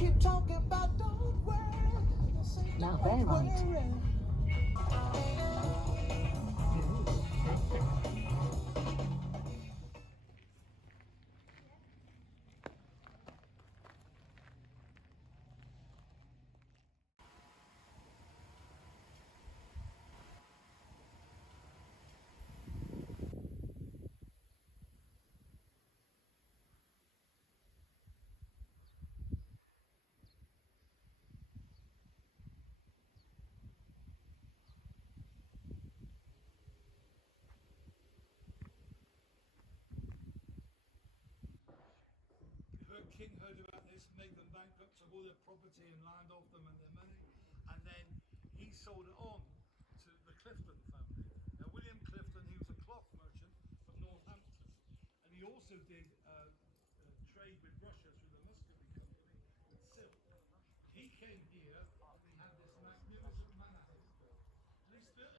keep talking about don't worry. Now they're right. King heard about this, made them bankrupt, took all their property and land off them and their money, and then he sold it on to the Clifton family. Now William Clifton, he was a cloth merchant from Northampton, and he also did trade with Russia through the Muscovy Company with silk. He came here and he had this magnificent manor house built, and he still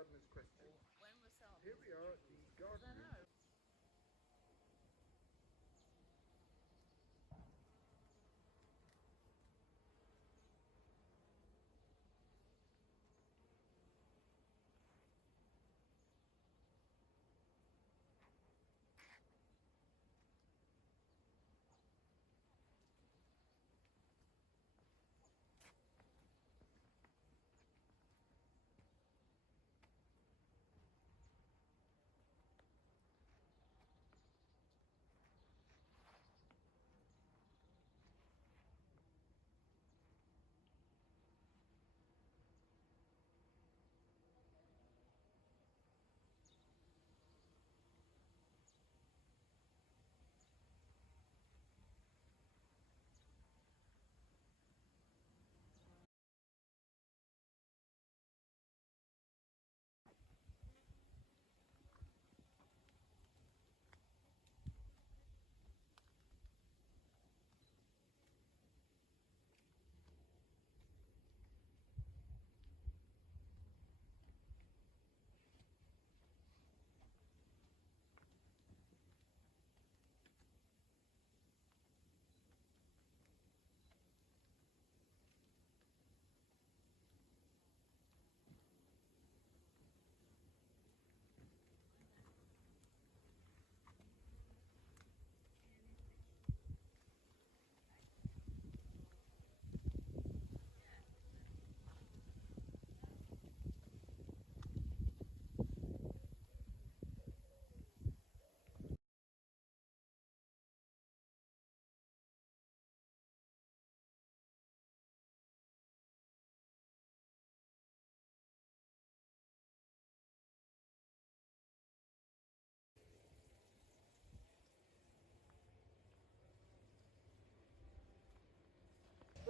gardener's question. Here we are at the garden room.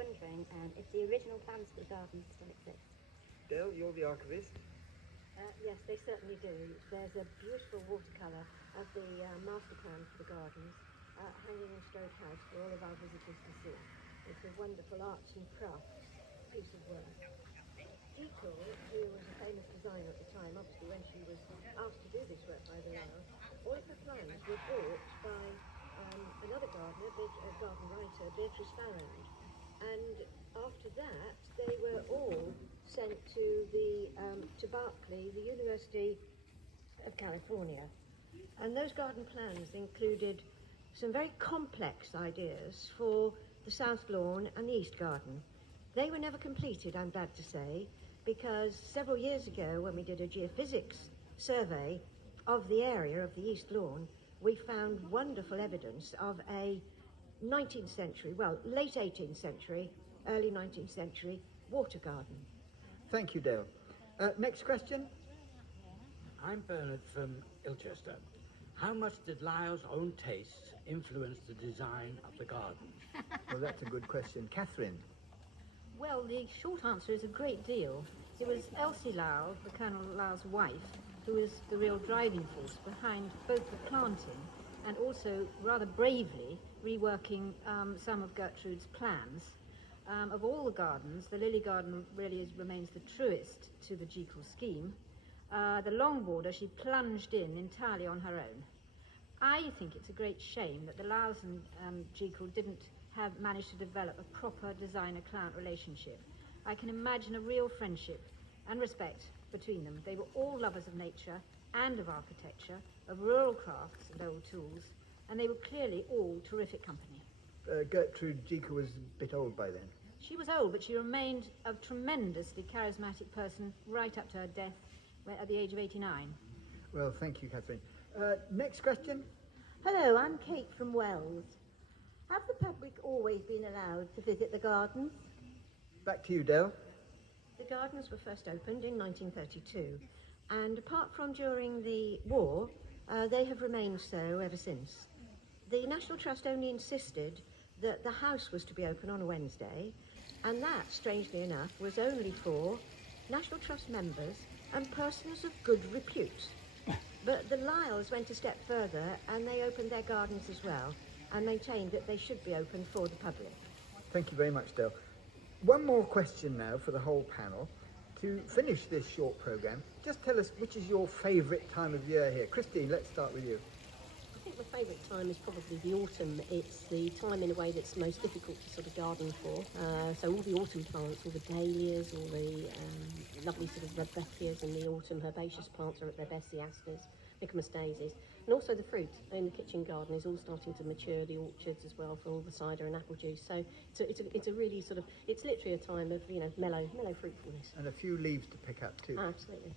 Wondering if the original plans for the gardens still exist. Dale, you're the archivist. Yes, they certainly do. There's a beautiful watercolour of the master plan for the gardens hanging in Strode House for all of our visitors to see. It's a wonderful arts and crafts piece of work. Tudor, who was a famous designer at the time, obviously when she was asked to do this work by the Lyles, all of her plans were bought by another gardener, garden writer, Beatrice Farrand. And after that, they were all sent to Berkeley, the University of California. And those garden plans included some very complex ideas for the South Lawn and the East Garden. They were never completed, I'm glad to say, because several years ago, when we did a geophysics survey of the area of the East Lawn, we found wonderful evidence of a 19th century, well, late 18th century, early 19th century water garden. Thank you, Dale. Next question. I'm Bernard from Ilchester. How much did Lyle's own tastes influence the design of the garden? Well, that's a good question. Catherine. Well, the short answer is a great deal. It was Elsie Lyle, the Colonel Lyle's wife, who was the real driving force behind both the planting and also rather bravely reworking some of Gertrude's plans. Of all the gardens, the lily garden really remains the truest to the Jekyll scheme. The long border she plunged in entirely on her own. I think it's a great shame that the Lyles and Jekyll didn't have managed to develop a proper designer-client relationship. I can imagine a real friendship and respect between them. They were all lovers of nature and of architecture, of rural crafts and old tools, and they were clearly all terrific company. Gertrude Jekyll was a bit old by then. She was old, but she remained a tremendously charismatic person right up to her death at the age of 89. Well, thank you, Catherine. Next question. Hello, I'm Kate from Wells. Have the public always been allowed to visit the gardens? Back to you, Dale. The gardens were first opened in 1932, and apart from during the war, they have remained so ever since. The National Trust only insisted that the house was to be open on a Wednesday, and that, strangely enough, was only for National Trust members and persons of good repute. But the Lyles went a step further, and they opened their gardens as well, and maintained that they should be open for the public. Thank you very much, Dale. One more question now for the whole panel. to finish this short programme, just tell us which is your favourite time of year here. Christine, let's start with you. I think my favourite time is probably the autumn. It's the time in a way that's most difficult to sort of garden for. So all the autumn plants, all the dahlias, all the lovely sort of rudbeckias and the autumn herbaceous plants are at their best, the asters, Michaelmas daisies. And also the fruit in the kitchen garden is all starting to mature, the orchards as well for all the cider and apple juice. So it's a really sort of, it's literally a time of, you know, mellow fruitfulness. And a few leaves to pick up too. Absolutely.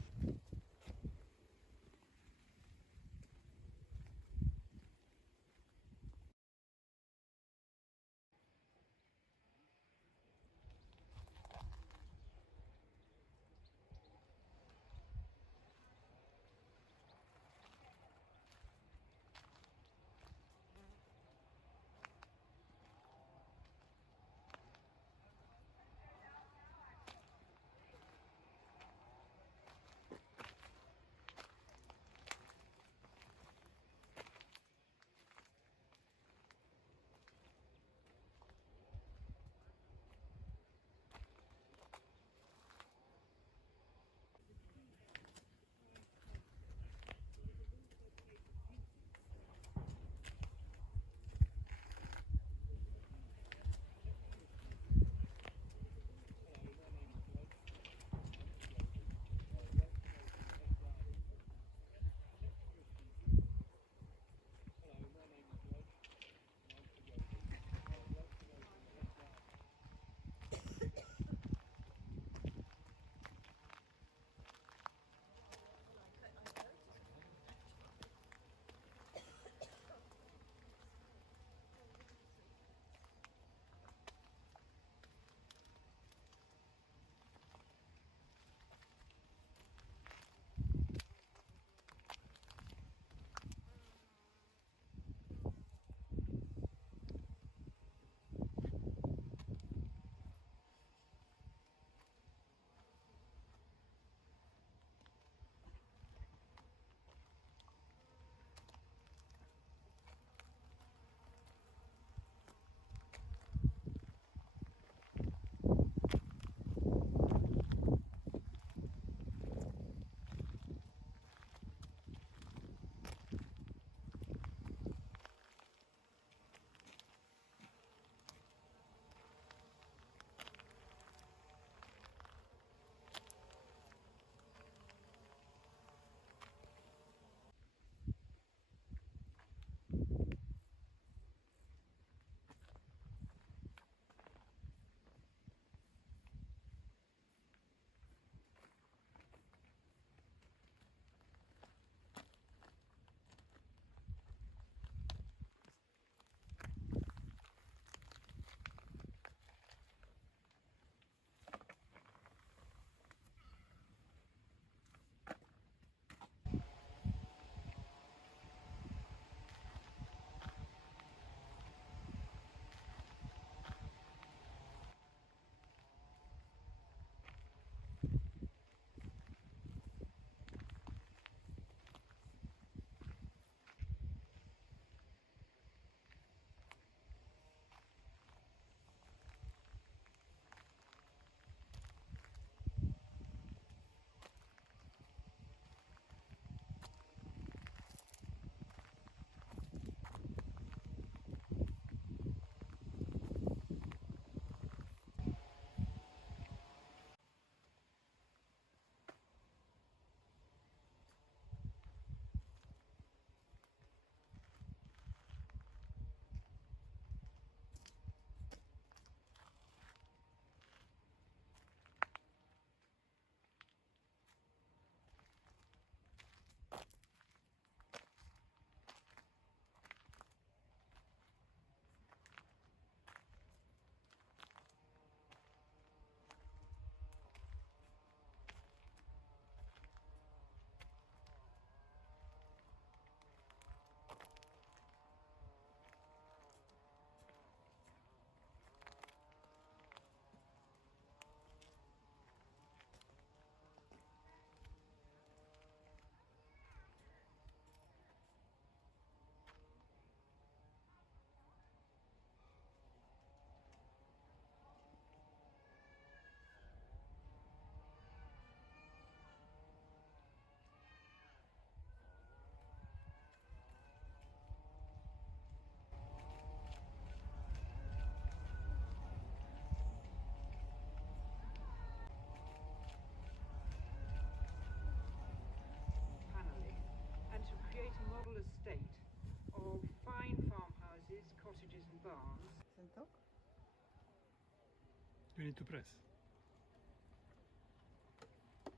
We need to press.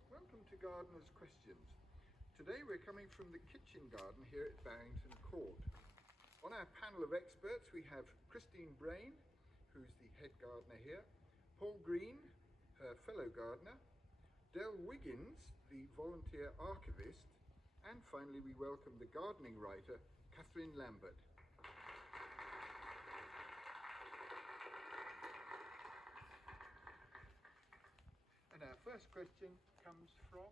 Welcome to Gardener's Questions. Today we're coming from the kitchen garden here at Barrington Court. On our panel of experts we have Christine Brain, who's the head gardener here, Paul Green, her fellow gardener, Del Wiggins, the volunteer archivist, and finally we welcome the gardening writer, Catherine Lambert. And our first question comes from